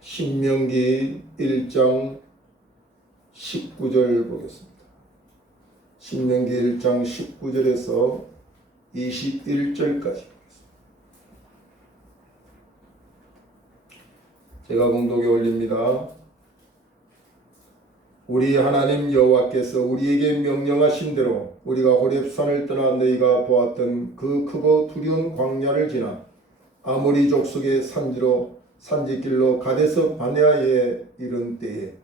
신명기 1장 19절 보겠습니다. 신명기 1장 19절에서 21절까지 보겠습니다. 제가 공독에 올립니다. 우리 하나님 여호와께서 우리에게 명령하신 대로 우리가 호렙산을 떠나 너희가 보았던 그 크고 두려운 광야를 지나 아모리 족속의 산지길로 가데스 바네아에 이른 때에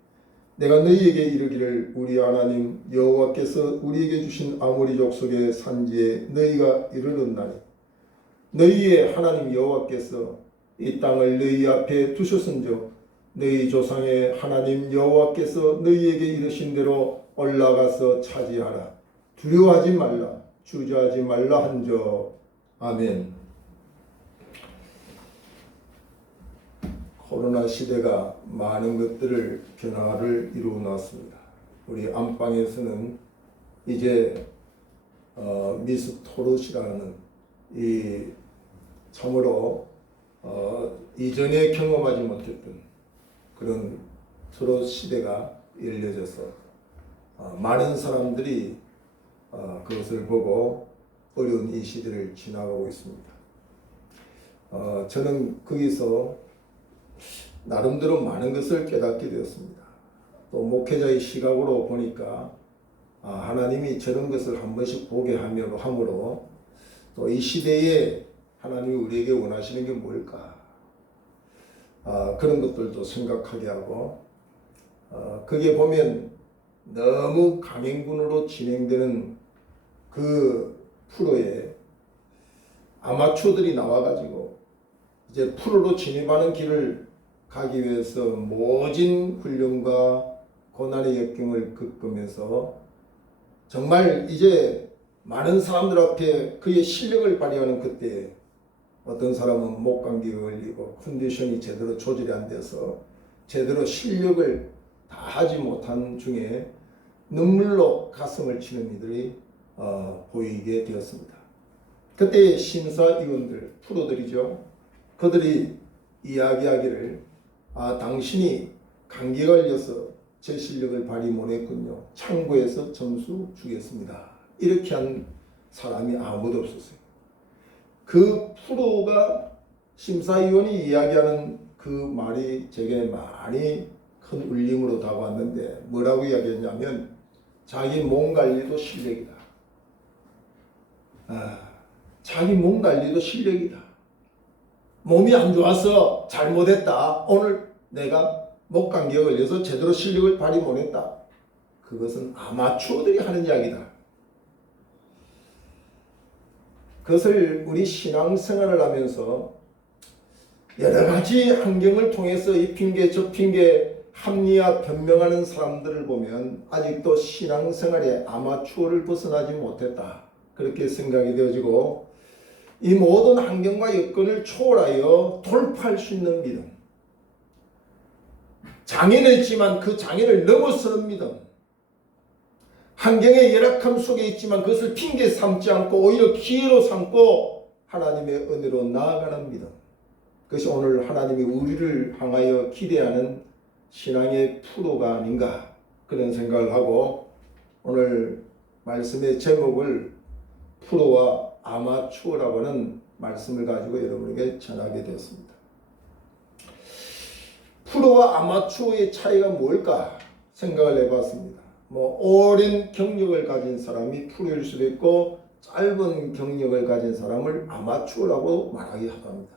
내가 너희에게 이르기를 우리 하나님 여호와께서 우리에게 주신 아모리 족속의 산지에 너희가 이르렀나니 너희의 하나님 여호와께서 이 땅을 너희 앞에 두셨은즉 너희 조상의 하나님 여호와께서 너희에게 이르신 대로 올라가서 차지하라. 두려워하지 말라. 주저하지 말라 한저. 아멘. 코로나 시대가 많은 것들을 변화를 이루어 놨습니다. 우리 안방에서는 이제 미스토롯이라는 이 참으로 이전에 경험하지 못했던 그런 트롯 시대가 열려져서 많은 사람들이 그것을 보고 어려운 이 시대를 지나가고 있습니다. 저는 거기서 나름대로 많은 것을 깨닫게 되었습니다. 또 목회자의 시각으로 보니까 하나님이 저런 것을 한 번씩 보게 함으로 또 이 시대에 하나님이 우리에게 원하시는 게 뭘까? 그런 것들도 생각하게 하고 거기에 보면 너무 강행군으로 진행되는 그 프로에 아마추어들이 나와가지고 이제 프로로 진입하는 길을 가기 위해서 모진 훈련과 고난의 역경을 겪으면서 정말 이제 많은 사람들 앞에 그의 실력을 발휘하는 그때 어떤 사람은 목감기에 걸리고 컨디션이 제대로 조절이 안 돼서 제대로 실력을 다하지 못한 중에 눈물로 가슴을 치는 이들이 보이게 되었습니다. 그때 심사위원들, 프로들이죠. 그들이 이야기하기를 당신이 감기에 걸려서 제 실력을 발휘 못했군요. 참고해서 점수 주겠습니다. 이렇게 한 사람이 아무도 없었어요. 그 프로가 심사위원이 이야기하는 그 말이 제게 많이 큰 울림으로 다가왔는데 뭐라고 이야기했냐면 자기 몸 관리도 실력이다. 자기 몸 관리도 실력이다. 몸이 안 좋아서 잘못했다. 오늘 내가 목 감기에 걸려서 제대로 실력을 발휘 못했다. 그것은 아마추어들이 하는 이야기다. 그것을 우리 신앙생활을 하면서 여러 가지 환경을 통해서 이 핑계 저 핑계 합리화 변명하는 사람들을 보면 아직도 신앙생활에 아마추어를 벗어나지 못했다. 그렇게 생각이 되어지고 이 모든 환경과 여건을 초월하여 돌파할 수 있는 믿음, 장애는 있지만 그 장애를 넘어서는 믿음, 환경의 열악함 속에 있지만 그것을 핑계 삼지 않고 오히려 기회로 삼고 하나님의 은혜로 나아가는 믿음, 그것이 오늘 하나님이 우리를 향하여 기대하는 신앙의 프로가 아닌가 그런 생각을 하고 오늘 말씀의 제목을 프로와 아마추어라고 하는 말씀을 가지고 여러분에게 전하게 되었습니다. 프로와 아마추어의 차이가 뭘까 생각을 해봤습니다. 오랜 경력을 가진 사람이 프로일 수도 있고 짧은 경력을 가진 사람을 아마추어라고 말하기 합니다.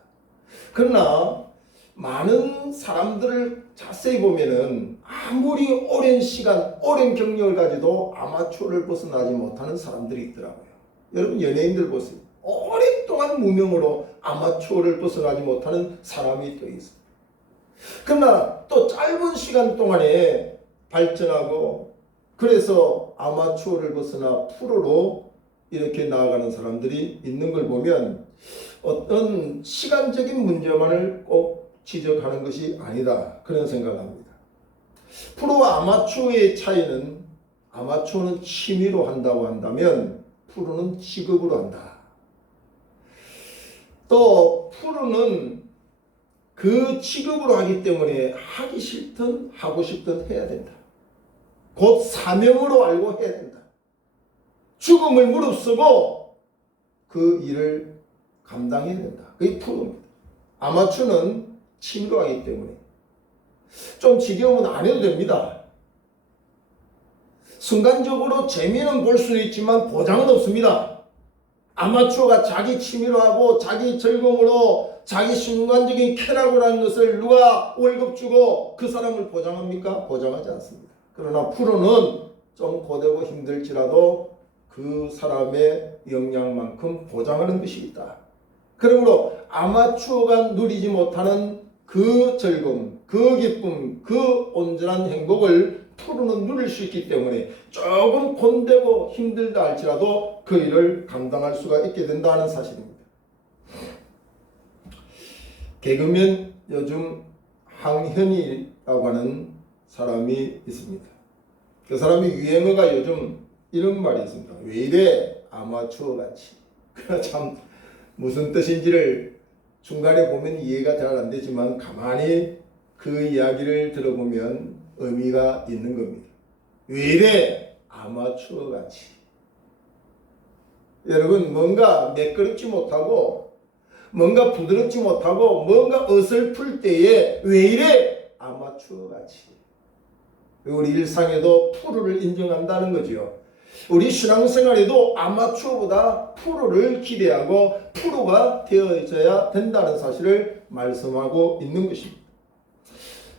그러나 많은 사람들을 자세히 보면은 아무리 오랜 시간, 오랜 경력을 가지도 아마추어를 벗어나지 못하는 사람들이 있더라고요. 여러분 연예인들 보세요. 오랫동안 무명으로 아마추어를 벗어나지 못하는 사람이 또 있어요. 그러나 또 짧은 시간 동안에 발전하고 그래서 아마추어를 벗어나 프로로 이렇게 나아가는 사람들이 있는 걸 보면 어떤 시간적인 문제만을 꼭 지적하는 것이 아니다 그런 생각을 합니다. 프로와 아마추어의 차이는 아마추어는 취미로 한다고 한다면 프로는 직업으로 한다. 또 프로는 그 직업으로 하기 때문에 하기 싫든 하고 싶든 해야 된다. 곧 사명으로 알고 해야 된다. 죽음을 무릅쓰고 그 일을 감당해야 된다. 그게 프로입니다. 아마추어는 취미로 하기 때문에 좀 지겨우면 안 해도 됩니다. 순간적으로 재미는 볼 수는 있지만 보장은 없습니다. 아마추어가 자기 취미로 하고 자기 즐거움으로 자기 순간적인 쾌락이라는 것을 누가 월급 주고 그 사람을 보장합니까? 보장하지 않습니다. 그러나 프로는 좀 고되고 힘들지라도 그 사람의 역량만큼 보장하는 것이 있다. 그러므로 아마추어가 누리지 못하는 그 즐거움, 그 기쁨, 그 온전한 행복을 프로는 누릴 수 있기 때문에 조금 곤대고 힘들다 할지라도 그 일을 감당할 수가 있게 된다는 사실입니다. 개그맨 요즘 황현희라고 하는 사람이 있습니다. 그 사람이 유행어가 요즘 이런 말이 있습니다. 왜 이래 아마추어같이. 참 무슨 뜻인지를 중간에 보면 이해가 잘 안 되지만 가만히 그 이야기를 들어보면 의미가 있는 겁니다. 왜 이래 아마추어같이. 여러분 뭔가 매끄럽지 못하고 뭔가 부드럽지 못하고 뭔가 어설플 때에 왜 이래 아마추어같이. 우리 일상에도 프로를 인정한다는 거죠. 우리 신앙생활에도 아마추어보다 프로를 기대하고 프로가 되어져야 된다는 사실을 말씀하고 있는 것입니다.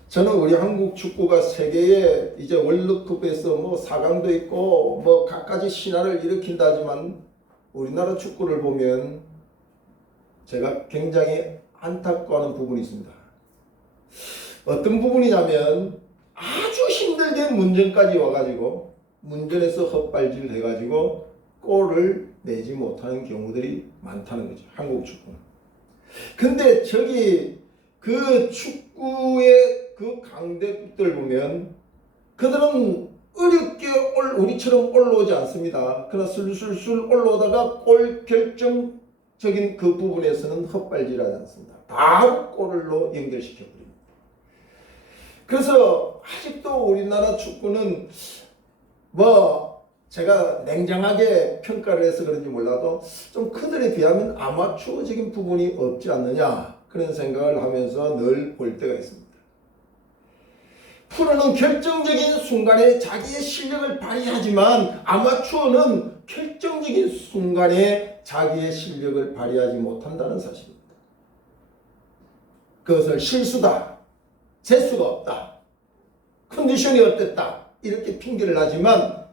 저는 우리 한국 축구가 세계에 이제 월드컵에서 뭐 4강도 있고 뭐 갖가지 신화를 일으킨다지만 우리나라 축구를 보면 제가 굉장히 안타까워하는 부분이 있습니다. 어떤 부분이냐면 아주 힘들게 문전까지 와가지고 문전에서 헛발질 해가지고 골을 내지 못하는 경우들이 많다는 거죠. 한국 축구는. 근데 저기 그 축구의 그 강대국들 보면 그들은 어렵게 우리처럼 올라오지 않습니다. 그러나 술술술 올라오다가 골 결정적인 그 부분에서는 헛발질하지 않습니다. 바로 골로 연결시켜버립니다. 그래서 아직도 우리나라 축구는 뭐 제가 냉정하게 평가를 해서 그런지 몰라도 좀 그들에 비하면 아마추어적인 부분이 없지 않느냐 그런 생각을 하면서 늘 볼 때가 있습니다. 프로는 결정적인 순간에 자기의 실력을 발휘하지만 아마추어는 결정적인 순간에 자기의 실력을 발휘하지 못한다는 사실입니다. 그것을 실수다, 재수가 없다, 컨디션이 어땠다 이렇게 핑계를 하지만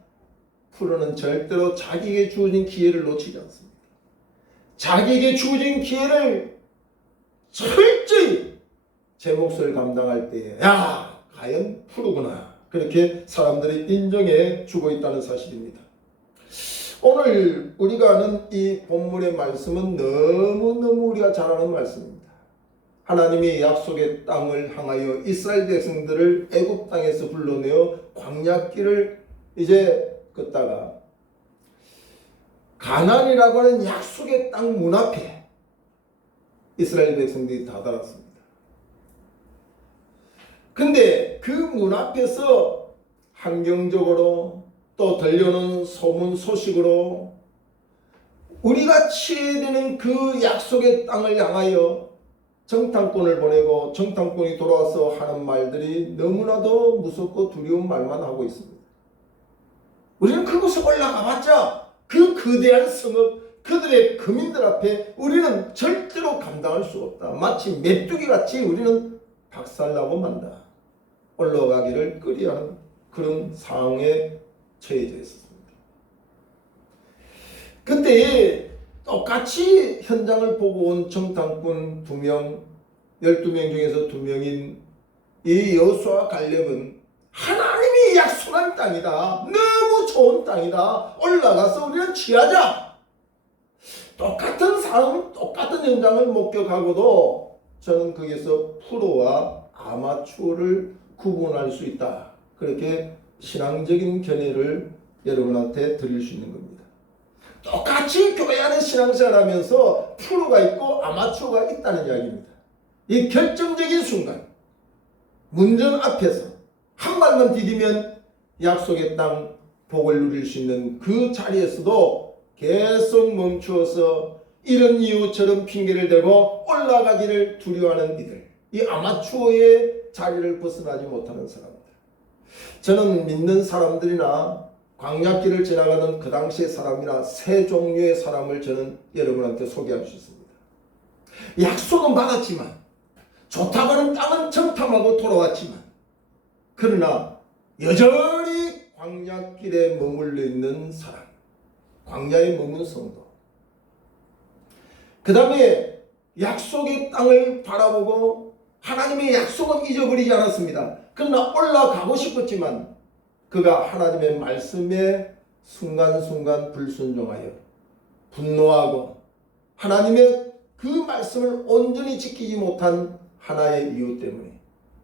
프로는 절대로 자기에게 주어진 기회를 놓치지 않습니다. 자기에게 주어진 기회를 철저히 제 몫을 감당할 때에 야 과연 프로구나 그렇게 사람들이 인정해 주고 있다는 사실입니다. 오늘 우리가 아는 이 본문의 말씀은 너무너무 우리가 잘 아는 말씀입니다. 하나님이 약속의 땅을 향하여 이스라엘 백성들을 애굽 땅에서 불러내어 광야길을 이제 걷다가 가나안이라고 하는 약속의 땅 문 앞에 이스라엘 백성들이 다다랐습니다. 근데 그 문 앞에서 환경적으로 또 들려오는 소문 소식으로 우리가 취해야 되는 그 약속의 땅을 향하여 정탐꾼을 보내고 정탐꾼이 돌아와서 하는 말들이 너무나도 무섭고 두려운 말만 하고 있습니다. 우리는 그곳에 올라가 봤자 그 거대한 성읍 그들의 거민들 앞에 우리는 절대로 감당할 수 없다. 마치 메뚜기 같이 우리는 박살나고 만다. 올라가기를 꺼려하는 그런 상황에 처해져 있었습니다. 근데 똑같이 현장을 보고 온 정탐꾼 2명, 12명 중에서 2명인 이 여호수아와 갈렙은 하나님이 약속한 땅이다. 너무 좋은 땅이다. 올라가서 우리는 취하자. 똑같은 상황, 똑같은 현장을 목격하고도 저는 거기서 프로와 아마추어를 구분할 수 있다. 그렇게 신앙적인 견해를 여러분한테 드릴 수 있는 겁니다. 똑같이 교회 안에 신앙생활 하면서 프로가 있고 아마추어가 있다는 이야기입니다. 이 결정적인 순간 문전 앞에서 한 발만 디디면 약속의 땅 복을 누릴 수 있는 그 자리에서도 계속 멈추어서 이런 이유처럼 핑계를 대고 올라가기를 두려워하는 이들, 이 아마추어의 자리를 벗어나지 못하는 사람들. 저는 믿는 사람들이나 광야길을 지나가는 그 당시의 사람이나 세 종류의 사람을 저는 여러분한테 소개할 수 있습니다. 약속은 받았지만, 좋다고 하는 땅은 정탐하고 돌아왔지만, 그러나 여전히 광야길에 머물러 있는 사람, 광야에 머문 성도, 그 다음에 약속의 땅을 바라보고 하나님의 약속은 잊어버리지 않았습니다. 그러나 올라가고 싶었지만 그가 하나님의 말씀에 순간순간 불순종하여 분노하고 하나님의 그 말씀을 온전히 지키지 못한 하나의 이유 때문에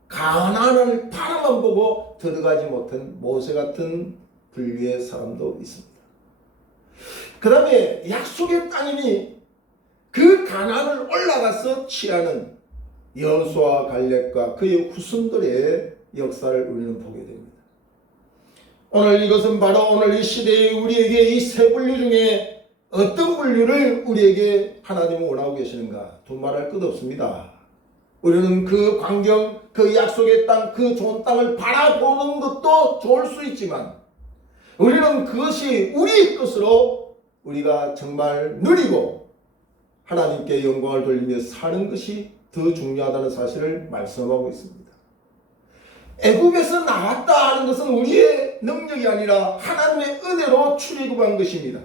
가나안을 바라만 보고 들어가지 못한 모세 같은 분류의 사람도 있습니다. 그 다음에 약속의 땅이니 그 가나안을 올라가서 취하는 여호수아 갈렙과 그의 후손들의 역사를 우리는 보게 됩니다. 오늘 이것은 바로 오늘 이 시대에 우리에게 이 세 분류 중에 어떤 분류를 우리에게 하나님은 원하고 계시는가 두말할 것 없습니다. 우리는 그 광경, 그 약속의 땅, 그 좋은 땅을 바라보는 것도 좋을 수 있지만 우리는 그것이 우리의 것으로 우리가 정말 누리고 하나님께 영광을 돌리며 사는 것이 더 중요하다는 사실을 말씀하고 있습니다. 애굽에서 나왔다 하는 것은 우리의 능력이 아니라 하나님의 은혜로 출애굽한 것입니다.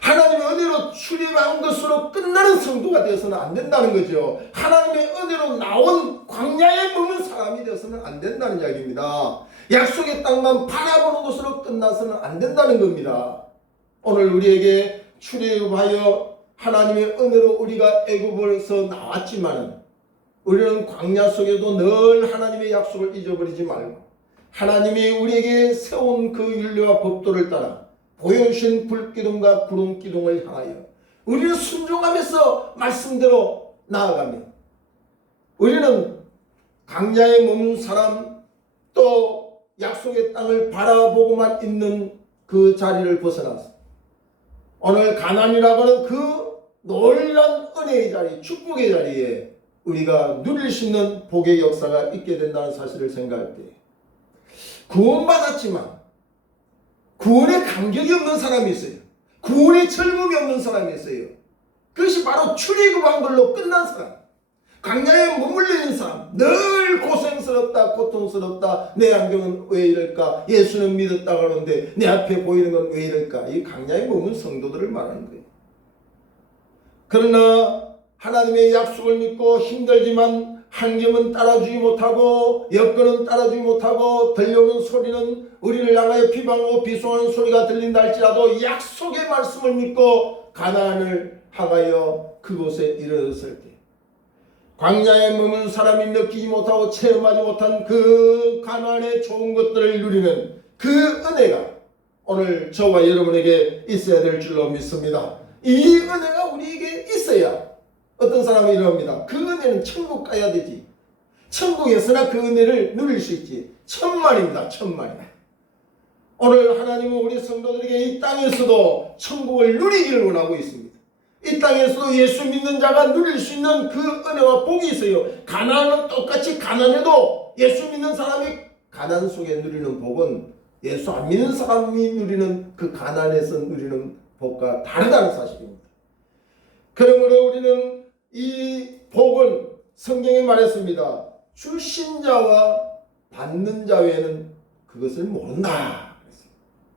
하나님의 은혜로 출애굽한 것으로 끝나는 성도가 되어서는 안 된다는 거죠. 하나님의 은혜로 나온 광야에 머문 사람이 되어서는 안 된다는 이야기입니다. 약속의 땅만 바라보는 것으로 끝나서는 안 된다는 겁니다. 오늘 우리에게 출애굽하여 하나님의 은혜로 우리가 애굽에서 나왔지만 우리는 광야 속에도 늘 하나님의 약속을 잊어버리지 말고 하나님이 우리에게 세운 그 율례와 법도를 따라 보여주신 불기둥과 구름기둥을 향하여 우리는 순종하면서 말씀대로 나아가며 우리는 광야에 머문 사람 또 약속의 땅을 바라보고만 있는 그 자리를 벗어나서 오늘 가나안이라고 하는 그 놀란 은혜의 자리, 축복의 자리에 우리가 누릴 수 있는 복의 역사가 있게 된다는 사실을 생각할 때 구원받았지만 구원의 감격이 없는 사람이 있어요. 구원의 즐거움이 없는 사람이 있어요. 그것이 바로 출애굽한 걸로 끝난 사람, 광야에 머물러 있는 사람, 늘 고생스럽다, 고통스럽다, 내 안경은 왜 이럴까, 예수는 믿었다 그러는데 내 앞에 보이는 건 왜 이럴까, 이 광야에 머문 성도들을 말하는 거예요. 그러나 하나님의 약속을 믿고 힘들지만 환경은 따라주지 못하고 여건은 따라주지 못하고 들려오는 소리는 우리를 향하여 비방하고 비속하는 소리가 들린다 할지라도 약속의 말씀을 믿고 가나안을 향하여 그곳에 이르렀을 때 광야에 머문 사람이 느끼지 못하고 체험하지 못한 그 가나안의 좋은 것들을 누리는 그 은혜가 오늘 저와 여러분에게 있어야 될 줄로 믿습니다. 이 은혜가 우리에게 있어야 어떤 사람이 이럽니다. 그 은혜는 천국 가야 되지. 천국에서나 그 은혜를 누릴 수 있지. 천만입니다. 천만이. 오늘 하나님은 우리 성도들에게 이 땅에서도 천국을 누리기를 원하고 있습니다. 이 땅에서도 예수 믿는 자가 누릴 수 있는 그 은혜와 복이 있어요. 가나안은 똑같이 가나안에도 예수 믿는 사람이 가나안 속에 누리는 복은 예수 안 믿는 사람이 누리는 그 가나안에서 누리는 복과 다르다는 사실입니다. 그러므로 우리는 이 복은 성경에 말했습니다. 주신 자와 받는 자 외에는 그것을 모른다.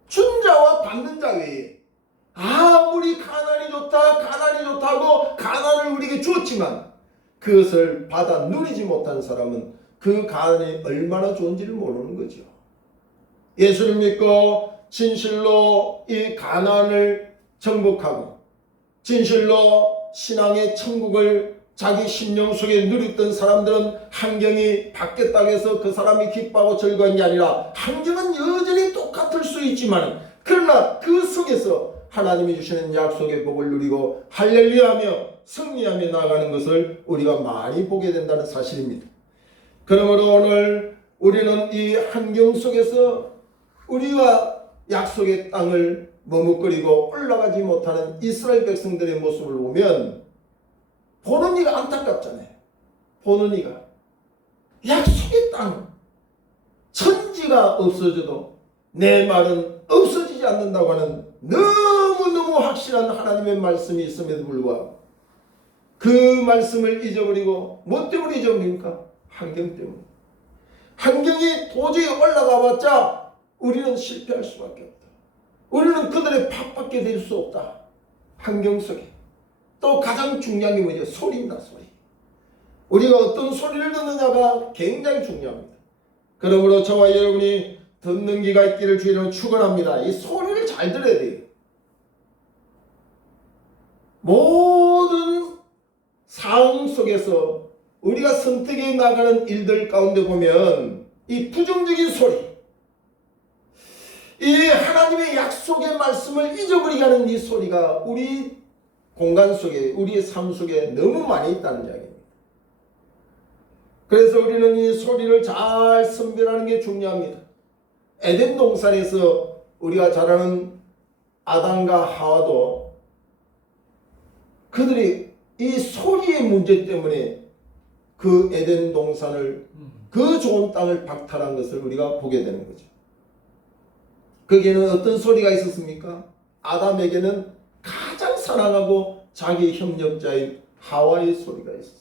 준 자와 받는 자 외에 아무리 가나안이 좋다, 가나안이 좋다고 가나안을 우리에게 주었지만 그것을 받아 누리지 못한 사람은 그 가나안이 얼마나 좋은지를 모르는 거죠. 예수를 믿고 진실로 이 가나안을 정복하고 진실로 신앙의 천국을 자기 심령 속에 누렸던 사람들은 환경이 바뀌었다고 해서 그 사람이 기뻐하고 즐거운 게 아니라 환경은 여전히 똑같을 수 있지만 그러나 그 속에서 하나님이 주시는 약속의 복을 누리고 할렐루야하며 승리하며 나아가는 것을 우리가 많이 보게 된다는 사실입니다. 그러므로 오늘 우리는 이 환경 속에서 우리가 약속의 땅을 머뭇거리고 올라가지 못하는 이스라엘 백성들의 모습을 보면 보는 이가 안타깝잖아요. 보는 이가 약속의 땅, 천지가 없어져도 내 말은 없어지지 않는다고 하는 너무너무 확실한 하나님의 말씀이 있음에도 불구하고 그 말씀을 잊어버리고 뭐 때문에 잊어버립니까? 환경 때문에. 환경이 도저히 올라가 봤자 우리는 실패할 수밖에 없다. 우리는 그들의 팍밖에 될 수 없다. 환경 속에. 또 가장 중요한 게 뭐죠? 소리입니다. 소리. 우리가 어떤 소리를 듣느냐가 굉장히 중요합니다. 그러므로 저와 여러분이 듣는 귀가 있기를 주의로 축원합니다. 이 소리를 잘 들어야 돼요. 모든 상황 속에서 우리가 선택해 나가는 일들 가운데 보면 이 부정적인 소리, 이 하나님의 약속의 말씀을 잊어버리게 하는 이 소리가 우리 공간 속에, 우리의 삶 속에 너무 많이 있다는 이야기입니다. 그래서 우리는 이 소리를 잘 선별하는 게 중요합니다. 에덴 동산에서 우리가 잘 아는 아담과 하와도 그들이 이 소리의 문제 때문에 그 에덴 동산을, 그 좋은 땅을 박탈한 것을 우리가 보게 되는 거죠. 거기에는 어떤 소리가 있었습니까? 아담에게는 가장 사랑하고 자기 협력자인 하와의 소리가 있었습니다.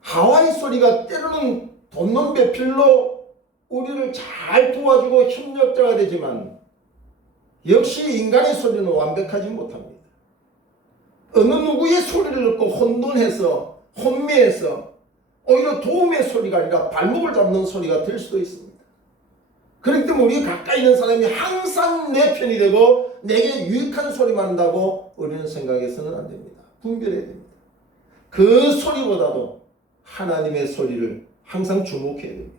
하와의 소리가 때로는 돕는 배필로 우리를 잘 도와주고 협력자가 되지만 역시 인간의 소리는 완벽하지 못합니다. 어느 누구의 소리를 듣고 혼돈해서 혼미해서 오히려 도움의 소리가 아니라 발목을 잡는 소리가 될 수도 있습니다. 그렇기 때문에 우리 가까이 있는 사람이 항상 내 편이 되고 내게 유익한 소리만 한다고 우리는 생각해서는 안 됩니다. 분별해야 됩니다. 그 소리보다도 하나님의 소리를 항상 주목해야 됩니다.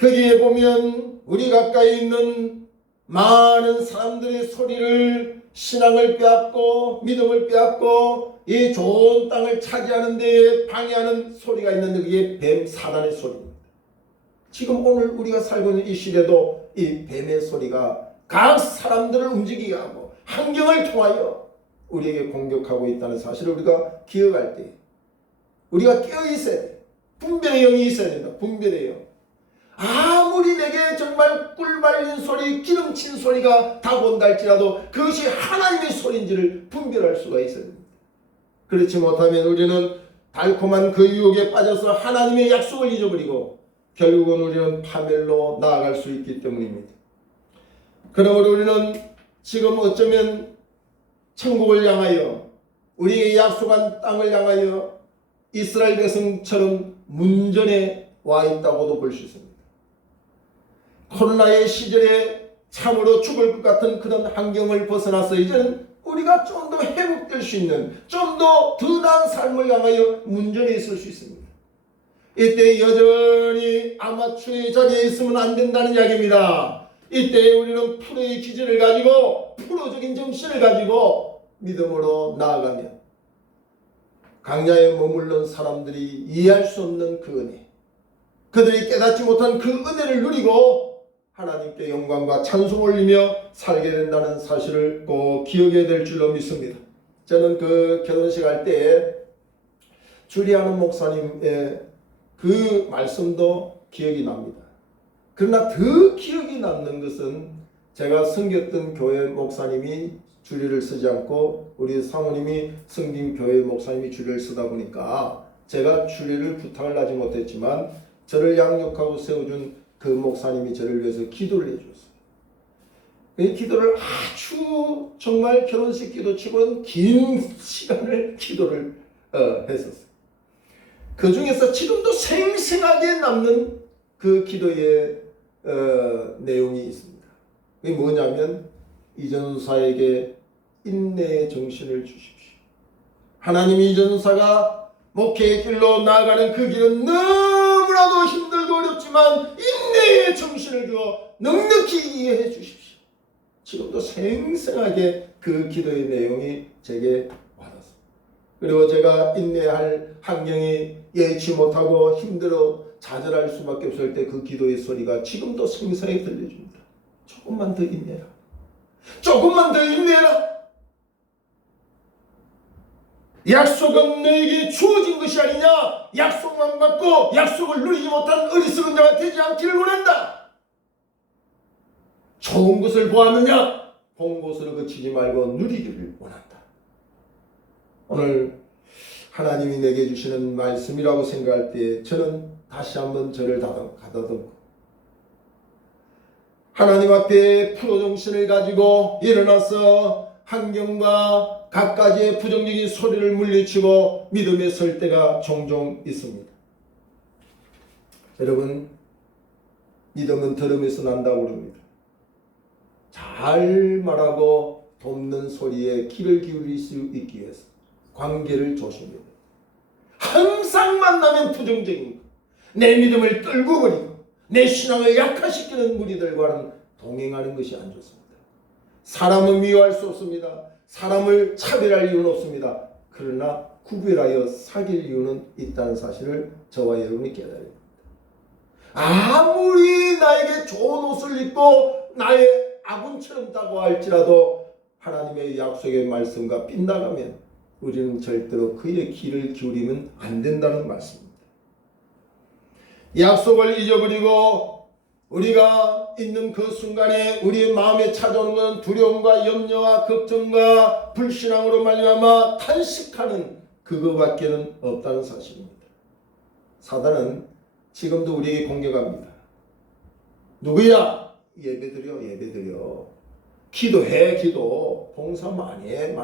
거기에 보면 우리 가까이 있는 많은 사람들의 소리를, 신앙을 빼앗고 믿음을 빼앗고 이 좋은 땅을 차지하는 데에 방해하는 소리가 있는데 그게 뱀 사단의 소리입니다. 지금 오늘 우리가 살고 있는 이 시대도 이 뱀의 소리가 각 사람들을 움직이게 하고 환경을 통하여 우리에게 공격하고 있다는 사실을 우리가 기억할 때 우리가 깨어 있어야 돼요. 분별의 영이 있어야 된다. 분별의 영. 아무리 내게 정말 꿀 말린 소리, 기름친 소리가 다가온다 할지라도 그것이 하나님의 소리인지를 분별할 수가 있어야 됩니다. 그렇지 못하면 우리는 달콤한 그 유혹에 빠져서 하나님의 약속을 잊어버리고 결국은 우리는 파멸로 나아갈 수 있기 때문입니다. 그러므로 우리는 지금 어쩌면 천국을 향하여 우리에게 약속한 땅을 향하여 이스라엘 백성처럼 문전에 와 있다고도 볼 수 있습니다. 코로나의 시절에 참으로 죽을 것 같은 그런 환경을 벗어나서 이제는 우리가 좀 더 회복될 수 있는, 좀 더 나은 삶을 향하여 문전에 있을 수 있습니다. 이때 여전히 아마추어의 자리에 있으면 안 된다는 이야기입니다. 이때 우리는 프로의 기질을 가지고 프로적인 정신을 가지고 믿음으로 나아가며 강야에 머물는 사람들이 이해할 수 없는 그 은혜, 그들이 깨닫지 못한 그 은혜를 누리고 하나님께 영광과 찬송 올리며 살게 된다는 사실을 꼭 기억해야 될 줄로 믿습니다. 저는 그 결혼식 할 때에 주리하는 목사님의 그 말씀도 기억이 납니다. 그러나 더 기억이 남는 것은 제가 섬겼던 교회 목사님이 주리를 쓰지 않고 우리 사모님이 섬긴 교회 목사님이 주리를 쓰다 보니까 제가 주리를 부탁을 하지 못했지만 저를 양육하고 세워준 그 목사님이 저를 위해서 기도를 해주었어요. 이 기도를 아주 정말 결혼식 기도치고는 긴 시간을 기도를 했었어요. 그 중에서 지금도 생생하게 남는 그 기도의 내용이 있습니다. 그게 뭐냐면 이전사에게 인내의 정신을 주십시오. 하나님이 이전사가 목회의 길로 나아가는 그 길은 너무나 너무나도 힘들고 어렵지만 인내의 정신을 주어 넉넉히 이해해 주십시오. 지금도 생생하게 그 기도의 내용이 제게 와닿았습니다. 그리고 제가 인내할 환경이 예치 못하고 힘들어 좌절할 수밖에 없을 때 그 기도의 소리가 지금도 생생하게 들려줍니다. 조금만 더 인내해라. 조금만 더 인내해라. 약속은 너에게 주어진 것이 아니냐. 약속만 받고 약속을 누리지 못한 어리석은 자가 되지 않기를 원한다. 좋은 것을 보았느냐? 본 것으로 그치지 말고 누리기를 원한다. 오늘 하나님이 내게 주시는 말씀이라고 생각할 때 저는 다시 한번 저를 가다듬고 하나님 앞에 프로정신을 가지고 일어나서 환경과 갖가지의 부정적인 소리를 물리치고 믿음에 설 때가 종종 있습니다. 여러분, 믿음은 들음에서 난다고 그럽니다. 잘 말하고 돕는 소리에 귀를 기울일 수 있기 위해서 관계를 조심해야 돼요. 항상 만나면 부정적인 것, 내 믿음을 떨고 버리고 내 신앙을 약화시키는 무리들과는 동행하는 것이 안 좋습니다. 사람은 미워할 수 없습니다. 사람을 차별할 이유는 없습니다. 그러나 구별하여 사귈 이유는 있다는 사실을 저와 여러분이 깨달아야 됩니다. 아무리 나에게 좋은 옷을 입고 나의 아군처럼 다가할지라도 하나님의 약속의 말씀과 빗나가면 우리는 절대로 그의 귀를 기울이면 안 된다는 말씀입니다. 약속을 잊어버리고 우리가 있는 그 순간에 우리의 마음에 찾아오는 것은 두려움과 염려와 걱정과 불신앙으로 말미암아 탄식하는 그거밖에는 없다는 사실입니다. 사단은 지금도 우리에게 공격합니다. 누구야? 예배드려. 기도해, 기도. 봉사 많이 해.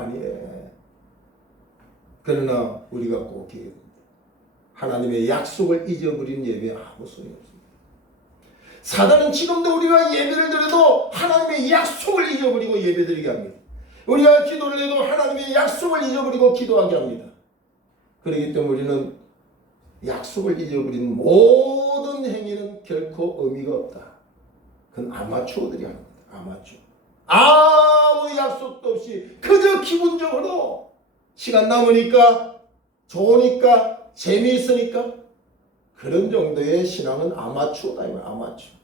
그러나 우리가 꼭 기도해야 됩니다. 하나님의 약속을 잊어버린 예배 아무 소용이 없습니다. 사단은 지금도 우리가 예배를 드려도 하나님의 약속을 잊어버리고 예배드리게 합니다. 우리가 기도를 해도 하나님의 약속을 잊어버리고 기도하게 합니다. 그렇기 때문에 우리는 약속을 잊어버린 모든 행위는 결코 의미가 없다. 그건 아마추어들이 합니다. 아마추어. 아무 약속도 없이 그저 기분적으로 시간 남으니까 좋으니까 재미있으니까 그런 정도의 신앙은 아마추어다. 아마추어.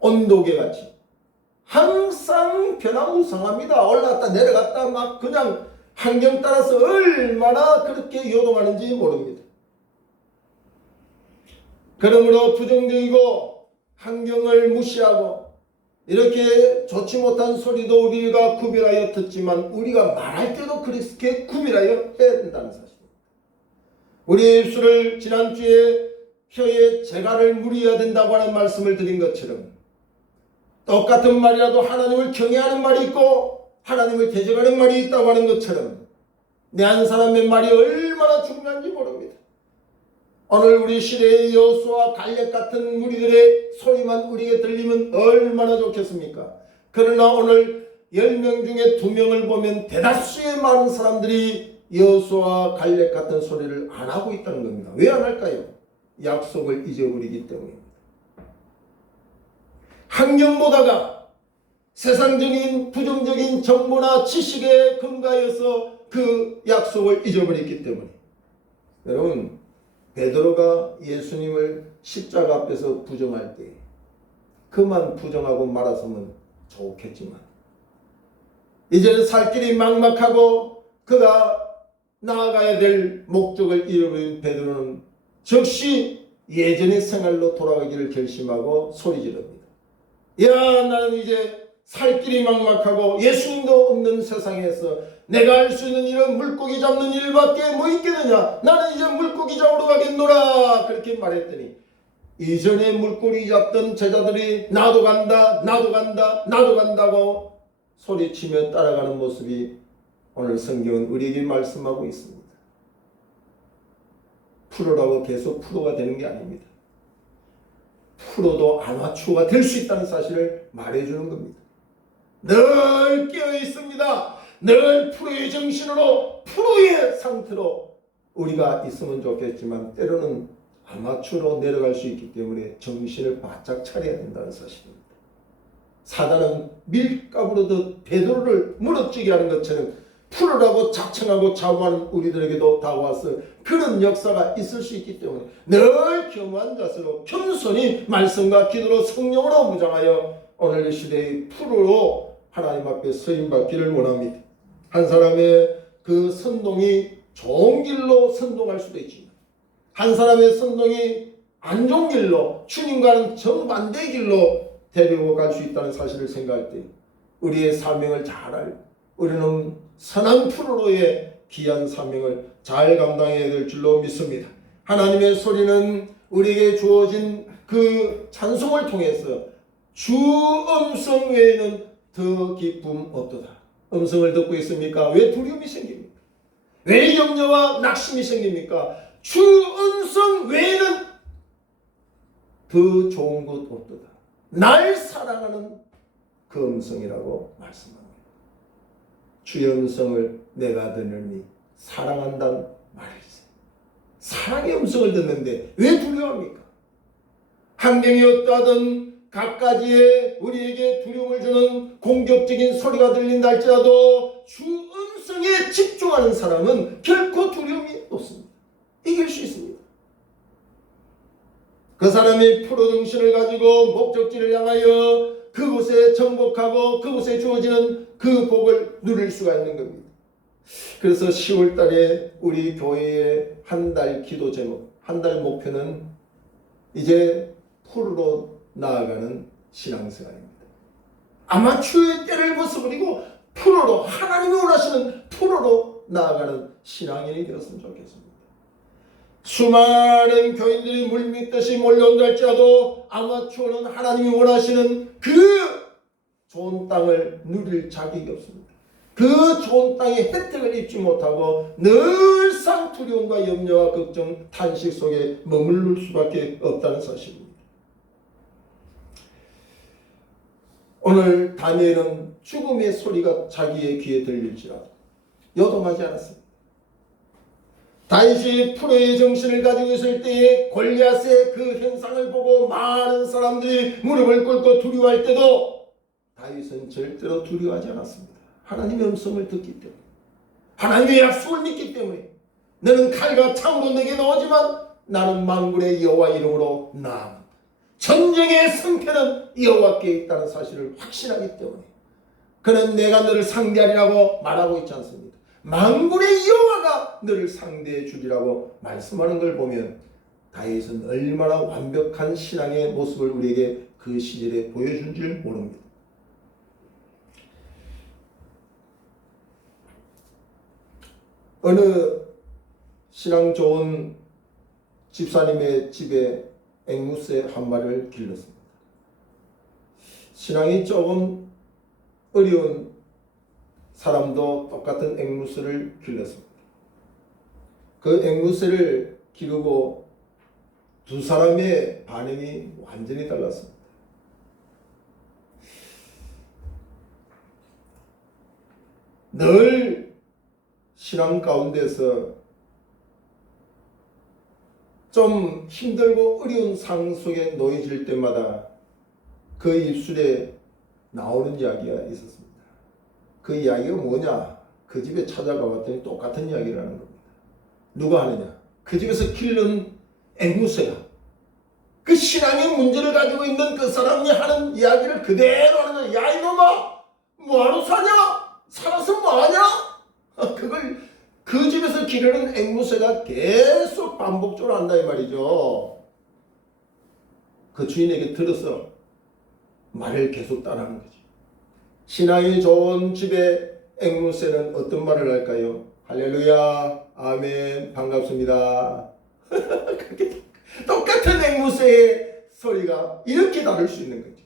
온도계 같이 항상 변화무쌍합니다. 올라갔다 내려갔다 막 그냥 환경 따라서 얼마나 그렇게 요동하는지 모릅니다. 그러므로 부정적이고 환경을 무시하고 이렇게 좋지 못한 소리도 우리가 구별하여 듣지만 우리가 말할 때도 그렇게 구별하여 해야 된다는 사실입니다. 우리의 입술을 지난주에 혀에 재갈을 물어야 된다고 하는 말씀을 드린 것처럼 똑같은 말이라도 하나님을 경외하는 말이 있고 하나님을 대적하는 말이 있다고 하는 것처럼 내 한 사람의 말이 얼마나 중요한지 모릅니다. 오늘 우리 시대의 여호수아 갈렙 같은 무리들의 소리만 우리에게 들리면 얼마나 좋겠습니까? 그러나 오늘 10명 중에 2명을 보면 대다수의 많은 사람들이 여호수아 갈렙 같은 소리를 안 하고 있다는 겁니다. 왜 안 할까요? 약속을 잊어버리기 때문입니다. 환경보다가 세상적인 부정적인 정보나 지식에 근거하여서 그 약속을 잊어버렸기 때문에 여러분 베드로가 예수님을 십자가 앞에서 부정할 때 그만 부정하고 말았으면 좋겠지만 이제는 살 길이 막막하고 그가 나아가야 될 목적을 잃어버린 베드로는 즉시 예전의 생활로 돌아가기를 결심하고 소리 지릅니다. 야, 나는 이제 살 길이 막막하고 예수님도 없는 세상에서 내가 할 수 있는 일은 물고기 잡는 일밖에 뭐 있겠느냐. 나는 이제 물고기 잡으러 가겠노라. 그렇게 말했더니 이전에 물고기 잡던 제자들이 나도 간다고 소리치며 따라가는 모습이 오늘 성경은 우리에게 말씀하고 있습니다. 프로라고 계속 프로가 되는 게 아닙니다. 프로도 아마추어가 될 수 있다는 사실을 말해주는 겁니다. 늘 깨어 있습니다. 늘 프로의 정신으로 프로의 상태로 우리가 있으면 좋겠지만 때로는 아마추어로 내려갈 수 있기 때문에 정신을 바짝 차려야 된다는 사실입니다. 사단은 밀가루로 베드로를 무너지게 하는 것처럼 풀으라고 작정하고 자부하는 우리들에게도 다가와서 그런 역사가 있을 수 있기 때문에 늘 겸허한 자세로 겸손히 말씀과 기도로 성령으로 무장하여 오늘 이 시대의 풀으로 하나님 앞에 서임받기를 원합니다. 한 사람의 그 선동이 좋은 길로 선동할 수도 있지만 한 사람의 선동이 안 좋은 길로 주님과는 정반대의 길로 데리고 갈 수 있다는 사실을 생각할 때 우리의 사명을 잘 알고 우리는 선한 풀로의 귀한 사명을 잘 감당해야 될 줄로 믿습니다. 하나님의 소리는 우리에게 주어진 그 찬송을 통해서 주 음성 외에는 더 기쁨 없도다. 음성을 듣고 있습니까? 왜 두려움이 생깁니까? 왜 염려와 낙심이 생깁니까? 주 음성 외에는 더 좋은 것 없도다. 날 사랑하는 그 음성이라고 말씀합니다. 주의 음성을 내가 듣느니 사랑한다는 말이지. 사랑의 음성을 듣는데 왜 두려워합니까? 환경이 어떠하든 갖가지의 우리에게 두려움을 주는 공격적인 소리가 들린다 할지라도 주 음성에 집중하는 사람은 결코 두려움이 없습니다. 이길 수 있습니다. 그 사람이 프로 정신을 가지고 목적지를 향하여 그곳에 정복하고 그곳에 주어지는 그 복을 누릴 수가 있는 겁니다. 그래서 10월 달에 우리 교회의 한 달 기도 제목, 한 달 목표는 이제 프로로 나아가는 신앙생활입니다. 아마추어의 때를 벗어버리고 프로로, 하나님이 원하시는 프로로 나아가는 신앙인이 되었으면 좋겠습니다. 수많은 교인들이 물밀듯이 몰려온다 할지라도 아마추어는 하나님이 원하시는 그 좋은 땅을 누릴 자격이 없습니다. 그 좋은 땅의 혜택을 입지 못하고 늘상 두려움과 염려와 걱정, 탄식 속에 머무를 수밖에 없다는 사실입니다. 오늘 다니엘은 죽음의 소리가 자기의 귀에 들릴지라도 요동하지 않았습니다. 다윗이 프로의 정신을 가지고 있을 때에 골리앗의 그 현상을 보고 많은 사람들이 무릎을 꿇고 두려워할 때도 다윗은 절대로 두려워하지 않았습니다. 하나님의 음성을 듣기 때문에, 하나님의 약속을 믿기 때문에, 너는 칼과 창으로 내게 나오지만 나는 만군의 여호와 이름으로 나아간다. 전쟁의 승패는 여호와께 있다는 사실을 확신하기 때문에 그는 내가 너를 상대하리라고 말하고 있지 않습니까? 만군의 여호와가 너를 상대해 주리라고 말씀하는 걸 보면 다윗은 얼마나 완벽한 신앙의 모습을 우리에게 그 시절에 보여준 줄 모릅니다. 어느 신앙 좋은 집사님의 집에 앵무새 한 마리를 길렀습니다. 신앙이 조금 어려운 사람도 똑같은 앵무새를 길렀습니다. 그 앵무새를 기르고 두 사람의 반응이 완전히 달랐습니다. 늘 신앙 가운데서 좀 힘들고 어려운 상황 속에 놓여질 때마다 그 입술에 나오는 이야기가 있었습니다. 그 이야기가 뭐냐? 그 집에 찾아가 봤더니 똑같은 이야기를 하는 겁니다. 누가 하느냐? 그 집에서 기르는 앵무새가 그 신앙의 문제를 가지고 있는 그 사람이 하는 이야기를 그대로 하는 거야. 야 이놈아! 뭐하러 사냐? 살아서 뭐하냐? 그걸 그 집에서 기르는 앵무새가 계속 반복적으로 한다 이 말이죠. 그 주인에게 들어서 말을 계속 따라하는 거지. 신앙이 좋은 집의 앵무새는 어떤 말을 할까요? 할렐루야, 아멘, 반갑습니다. 그렇게 똑같은 앵무새의 소리가 이렇게 다를 수 있는 거죠.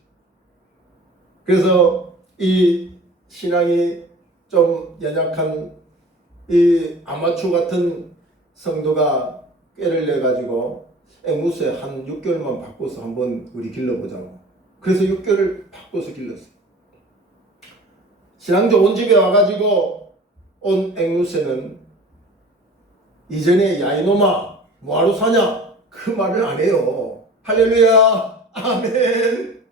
그래서 이 신앙이 좀 연약한 이 아마추어 같은 성도가 꾀를 내가지고 앵무새 한 6개월만 바꿔서 한번 우리 길러보자고. 그래서 6개월을 바꿔서 길렀어요. 신앙 좋은 집에 와가지고 온 앵무새는 이전에 야 이놈아 뭐하러 사냐? 그 그 말을 안 해요. 할렐루야, 아멘,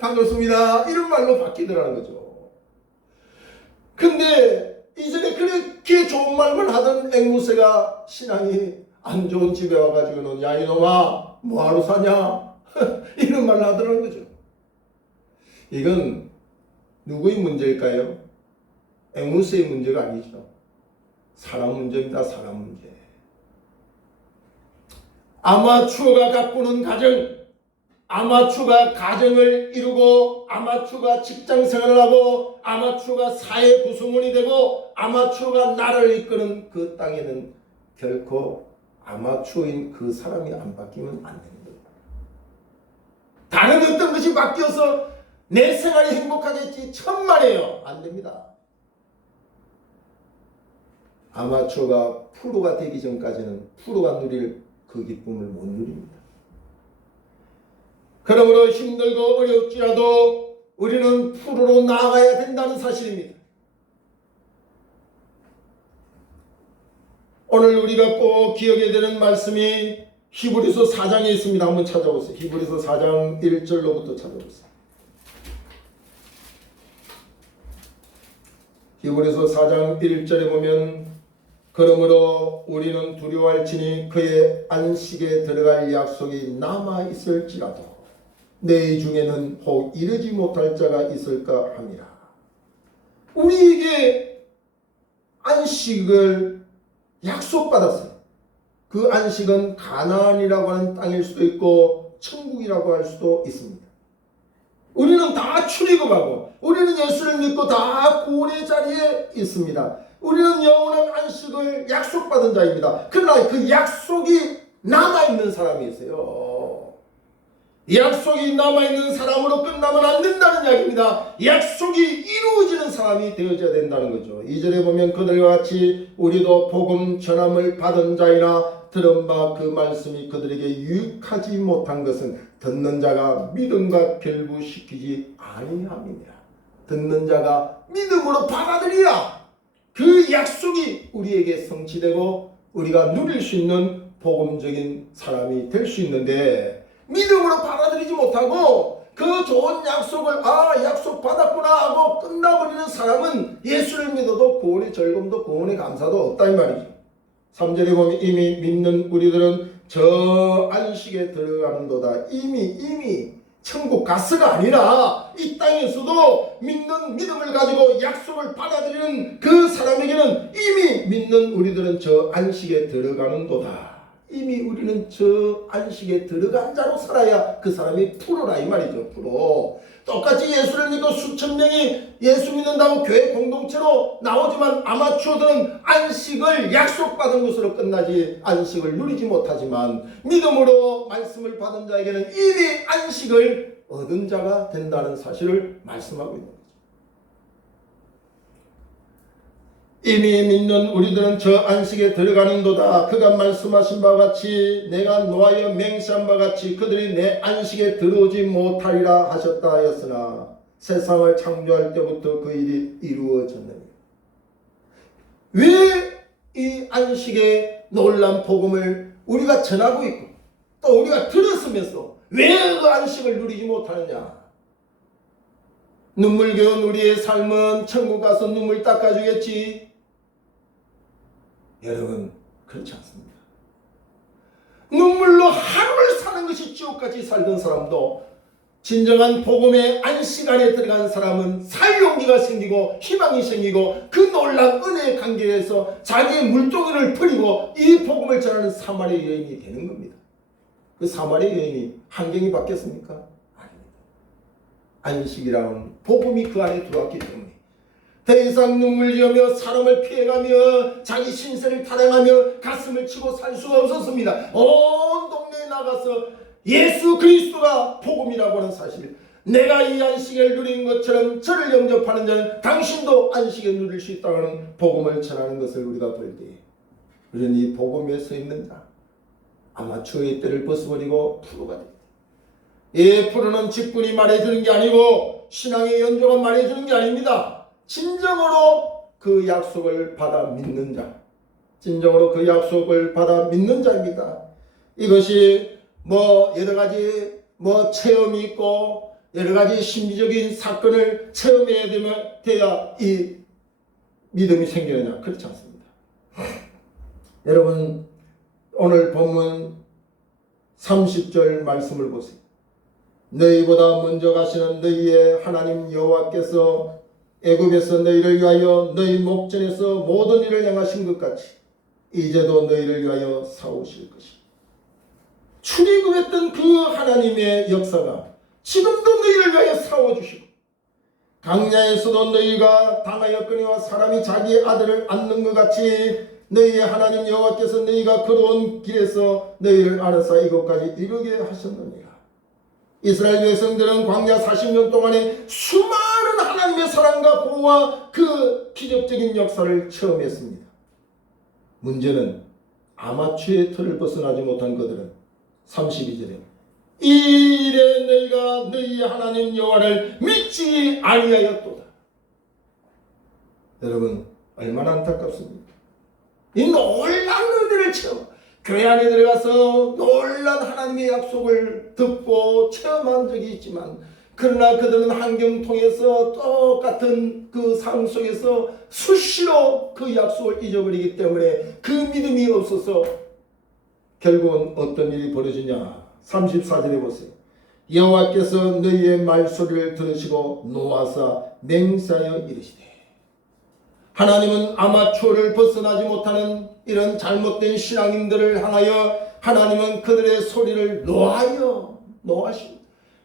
반갑습니다, 이런 말로 바뀌더라는 거죠. 근데 이전에 그렇게 좋은 말만 하던 앵무새가 신앙이 안 좋은 집에 와가지고는 야 이놈아 뭐하러 사냐 이런 말을 하더라는 거죠. 이건 누구의 문제일까요? 앵무새의 문제가 아니죠. 사람 문제입니다. 사람 문제. 아마추어가 가꾸는 가정, 아마추어가 가정을 이루고 아마추어가 직장생활을 하고 아마추어가 사회 구성원이 되고 아마추어가 나라를 이끄는 그 땅에는 결코 아마추어인 그 사람이 안 바뀌면 안 되는 거예요. 다른 어떤 것이 바뀌어서 내 생활이 행복하겠지 천만에요. 안 됩니다. 아마추어가 프로가 되기 전까지는 프로가 누릴 그 기쁨을 못 누립니다. 그러므로 힘들고 어렵지라도 우리는 프로로 나아가야 된다는 사실입니다. 오늘 우리가 꼭 기억해야 되는 말씀이 히브리서 4장에 있습니다. 한번 찾아보세요. 히브리서 4장 1절로부터 찾아보세요. 히브리서 4장 1절에 보면 그러므로 우리는 두려워할지니 그의 안식에 들어갈 약속이 남아있을지라도 내 중에는 혹 이르지 못할 자가 있을까 함이라. 우리에게 안식을 약속받았어요. 그 안식은 가나안이라고 하는 땅일 수도 있고 천국이라고 할 수도 있습니다. 우리는 다 출애굽하고 우리는 예수를 믿고 다 구원의 자리에 있습니다. 우리는 영원한 안식을 약속받은 자입니다. 그러나 그 약속이 남아있는 사람이 있어요. 약속이 남아있는 사람으로 끝나면 안 된다는 이야기입니다. 약속이 이루어지는 사람이 되어져야 된다는 거죠. 2절에 보면 그들과 같이 우리도 복음 전함을 받은 자이나 들은 바 그 말씀이 그들에게 유익하지 못한 것은 듣는 자가 믿음과 결부시키지 아니함이니라. 듣는 자가 믿음으로 받아들이라. 그 약속이 우리에게 성취되고 우리가 누릴 수 있는 복음적인 사람이 될 수 있는데 믿음으로 받아들이지 못하고 그 좋은 약속을 약속 받았구나 하고 끝나버리는 사람은 예수를 믿어도 구원의 즐거움도 구원의 감사도 없다 이 말이죠. 3절에 보면 이미 믿는 우리들은 저 안식에 들어가는도다. 이미 천국 가스가 아니라 이 땅에서도 믿는 믿음을 가지고 약속을 받아들이는 그 사람에게는 이미 믿는 우리들은 저 안식에 들어가는도다. 이미 우리는 저 안식에 들어간 자로 살아야 그 사람이 프로라 이 말이죠. 프로. 똑같이 예수를 믿고 수천 명이 예수 믿는다고 교회 공동체로 나오지만 아마추어들은 안식을 약속받은 것으로 끝나지 안식을 누리지 못하지만 믿음으로 말씀을 받은 자에게는 이미 안식을 얻은 자가 된다는 사실을 말씀하고 있는 거죠. 이미 믿는 우리들은 저 안식에 들어가는도다. 그가 말씀하신 바와 같이 내가 노하여 맹세한 바와 같이 그들이 내 안식에 들어오지 못하리라 하셨다 하였으나 세상을 창조할 때부터 그 일이 이루어졌느니. 왜 이 안식의 놀라운 복음을 우리가 전하고 있고 또 우리가 들었으면서 왜 그 안식을 누리지 못하느냐. 눈물겨운 우리의 삶은 천국 가서 눈물 닦아주겠지. 여러분 그렇지 않습니다. 눈물로 하루를 사는 것이 지옥같이 살던 사람도 진정한 복음의 안식 안에 들어간 사람은 살 용기가 생기고 희망이 생기고 그 놀라운 은혜의 관계에서 자기의 물동이를 버리고 이 복음을 전하는 사마리아 여인이 되는 겁니다. 그 사마리아 여인이 환경이 바뀌었습니까? 아닙니다. 안식이라는 복음이 그 안에 들어왔기 때문에 더 이상 눈물 지으며 사람을 피해가며 자기 신세를 타령하며 가슴을 치고 살 수가 없었습니다. 온 동네에 나가서 예수 그리스도가 복음이라고 하는 사실, 내가 이 안식을 누린 것처럼 저를 영접하는 자는 당신도 안식을 누릴 수 있다는 복음을 전하는 것을 우리가 볼 때 우리는 이 복음에 서 있는 자, 아마추어의 때를 벗어버리고 프로가 됩니다. 이 프로는 직분이 말해주는 게 아니고 신앙의 연조가 말해주는 게 아닙니다. 진정으로 그 약속을 받아 믿는 자, 진정으로 그 약속을 받아 믿는 자입니다. 이것이 여러 가지 체험이 있고 여러 가지 심리적인 사건을 체험해야 돼야 이 믿음이 생기느냐? 그렇지 않습니다. 여러분, 오늘 본문 30절 말씀을 보세요. 너희보다 먼저 가시는 너희의 하나님 여호와께서 애굽에서 너희를 위하여 너희 목전에서 모든 일을 행하신 것 같이 이제도 너희를 위하여 싸우실 것이다. 출애굽했던 그 하나님의 역사가 지금도 너희를 위하여 싸워주시고 강야에서도 너희가 당하였거니와 사람이 자기 아들을 안는 것 같이 너희의 하나님 여호와께서 너희가 걸어온 길에서 너희를 알아서 이곳까지 이르게 하셨느니라. 이스라엘 백성들은 광야 40년 동안에 수많은 하나님의 사랑과 보호와 그 기적적인 역사를 체험했습니다. 문제는 아마추어의 틀을 벗어나지 못한 그들은 32절에 이 일에 너희가 너희 하나님 여호와를 믿지 아니하였도다. 여러분, 얼마나 안타깝습니까? 이 놀라운 은혜를 체험, 교회 안에 들어가서 놀라운 하나님의 약속을 듣고 체험한 적이 있지만 그러나 그들은 환경 통해서 똑같은 그 삶 속에서 수시로 그 약속을 잊어버리기 때문에 그 믿음이 없어서 결국은 어떤 일이 벌어지냐? 34절에 보세요. 여호와께서 너희의 말소리를 들으시고 노하사 맹세하여 이르시되. 하나님은 아마추어를 벗어나지 못하는 이런 잘못된 신앙인들을 향하여 하나님은 그들의 소리를 노하십니다.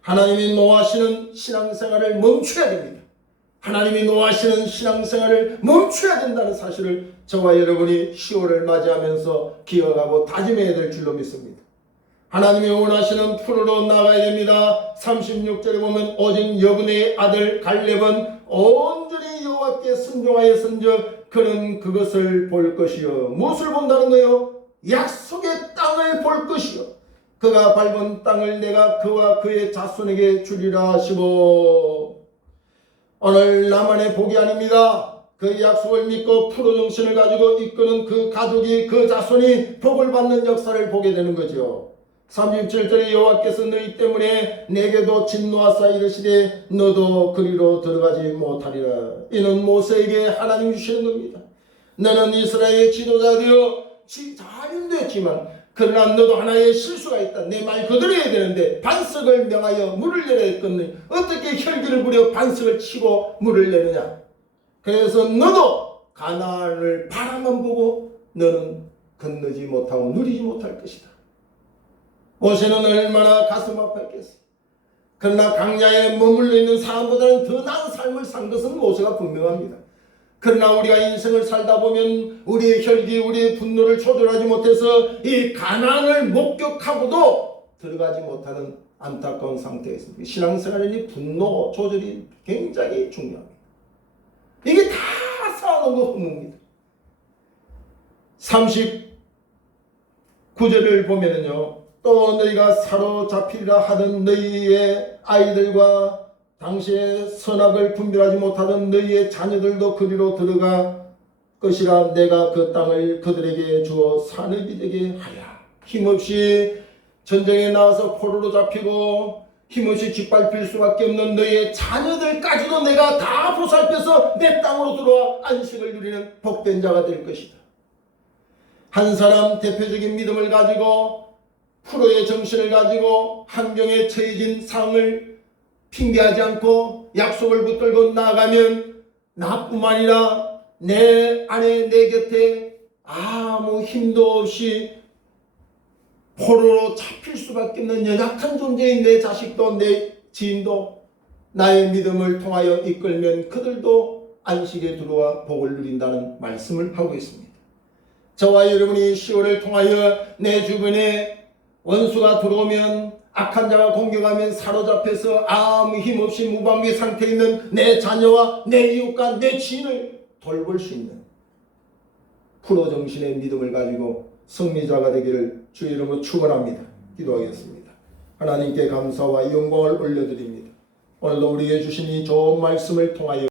하나님이 노하시는 신앙생활을 멈춰야 됩니다. 하나님이 노하시는 신앙생활을 멈춰야 된다는 사실을 저와 여러분이 10월을 맞이하면서 기억하고 다짐해야 될 줄로 믿습니다. 하나님이 원하시는 프로로 나가야 됩니다. 36절에 보면 오직 여분의 아들 갈렙은 온전히 여호와께 순종하였은즉 그는 그것을 볼 것이요. 무엇을 본다는 거요? 약속의 땅을 볼 것이요. 그가 밟은 땅을 내가 그와 그의 자손에게 주리라 하시고. 오늘 나만의 복이 아닙니다. 그 약속을 믿고 프로 정신을 가지고 이끄는 그 가족이 그 자손이 복을 받는 역사를 보게 되는 거죠. 37절에 여호와께서 너희 때문에 내게도 진노하사 이르시되 너도 그리로 들어가지 못하리라. 이는 모세에게 하나님 주시는 겁니다. 너는 이스라엘의 지도자 되어 자륜됐지만 그러나 너도 하나의 실수가 있다. 내 말 그대로 해야 되는데 반석을 명하여 물을 내려 했거니 어떻게 혈기를 부려 반석을 치고 물을 내느냐. 그래서 너도 가나안을 바라만 보고 너는 건너지 못하고 누리지 못할 것이다. 모세는 얼마나 가슴 아팠겠어. 그러나 광야에 머물러 있는 사람보다는 더 나은 삶을 산 것은 모세가 분명합니다. 그러나 우리가 인생을 살다 보면 우리의 혈기, 우리의 분노를 조절하지 못해서 이 가나안을 목격하고도 들어가지 못하는 안타까운 상태에 있습니다. 신앙생활의 분노 조절이 굉장히 중요합니다. 이게 다 쌓아놓은 거 허무입니다. 39절을 보면은요. 또 너희가 사로잡히리라 하던 너희의 아이들과 당시의 선악을 분별하지 못하던 너희의 자녀들도 그리로 들어가 것이라. 내가 그 땅을 그들에게 주어 산업이 되게 하여. 힘없이 전쟁에 나와서 포로로 잡히고 힘없이 짓밟힐 수밖에 없는 너희의 자녀들까지도 내가 다 보살펴서 내 땅으로 들어와 안식을 누리는 복된 자가 될 것이다. 한 사람 대표적인 믿음을 가지고 프로의 정신을 가지고 환경에 처해진 상을 핑계하지 않고 약속을 붙들고 나아가면 나뿐만 아니라 내 안에 내 곁에 아무 힘도 없이 포로로 잡힐 수밖에 없는 연약한 존재인 내 자식도 내 지인도 나의 믿음을 통하여 이끌면 그들도 안식에 들어와 복을 누린다는 말씀을 하고 있습니다. 저와 여러분이 10월을 통하여 내 주변에 원수가 들어오면 악한 자가 공격하면 사로잡혀서 아무 힘없이 무방비 상태에 있는 내 자녀와 내 이웃과 내 지인을 돌볼 수 있는 프로 정신의 믿음을 가지고 승리자가 되기를 주의 이름으로 축원합니다. 기도하겠습니다. 하나님께 감사와 영광을 올려드립니다. 오늘도 우리에게 주신 이 좋은 말씀을 통하여